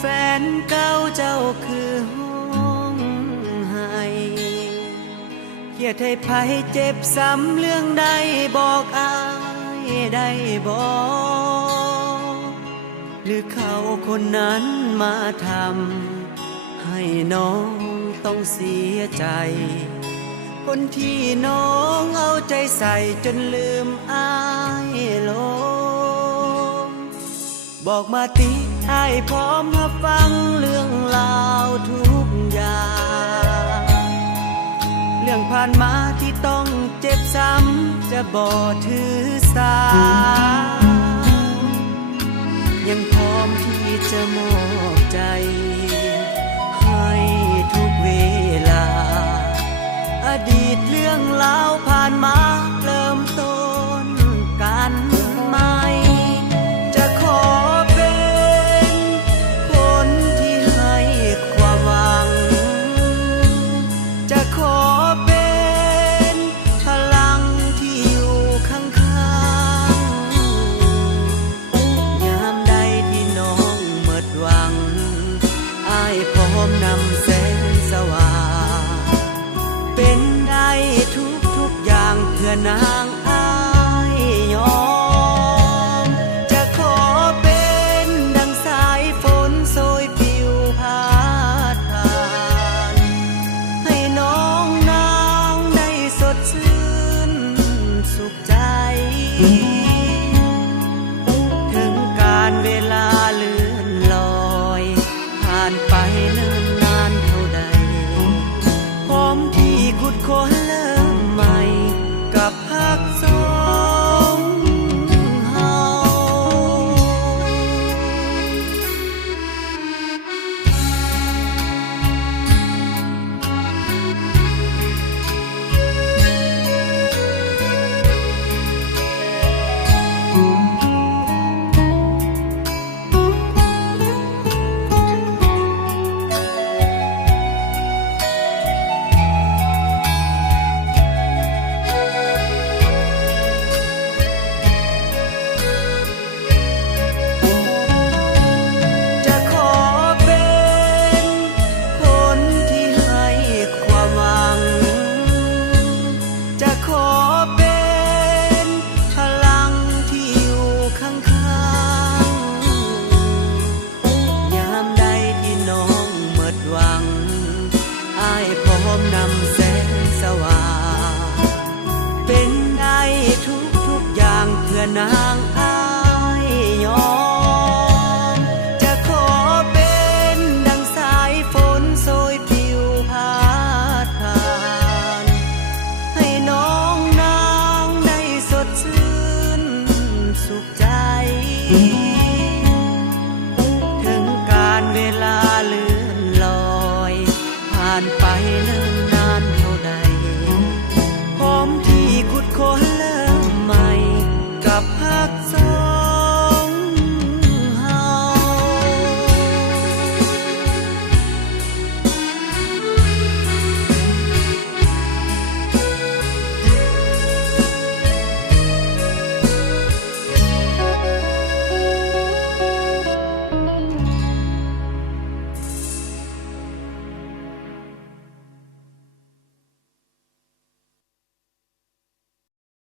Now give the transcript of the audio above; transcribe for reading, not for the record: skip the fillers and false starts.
แฟนเก่าเจ้าคือห้องไห้เกียดให้ไผเจ็บซ้ำเรื่องใดบอกอายได้บอกหรือเขาคนนั้นมาทำให้น้องต้องเสียใจคนที่น้องเอาใจใส่จนลืมอายลงบอกมาติอ้ายพร้อมรับฟังเรื่องราวทุกอย่างเรื่องผ่านมาที่ต้องเจ็บซ้ำจะบ่ถือสายังพร้อมที่จะมอบใจให้ทุกเวลาอดีตเรื่องราวผ่านมาเริ่มต้นกันใหม่จะขอเป็นคนที่ให้ความหวังจะขอเป็นพลังที่อยู่ข้างๆยามใดที่น้องหมดหวังอ้ายพร้อมนำแสงสว่างเป็นได้ทุกอย่างเพื่อนางอ้ายยอมจะขอเป็นดังสายฝนโชยผิวพาดผ่านให้น้องนางได้สดชื่นสุขใจถึงการเวลาเลื่อนลอยผ่านไปเนิ่นนานเท่าใดพร้อมที่ขุดค้นเริ่มใหม่กับฮักสองเฮาจะขอเป็นคนที่ให้ความหวังจะขอเป็นพลังที่อยู่ข้างๆยามใดที่น้องหมดหวังอ้ายพร้อมนำแสงสว่างเป็นได้ทุกอย่างเพื่อนางอ้ายยอมจะขอเป็นดังสายฝนโชยผิวพาดผ่านให้น้องนางได้สดชื่นสุขใจถึงการเวลาเลื่อนลอยผ่านไปเนิ่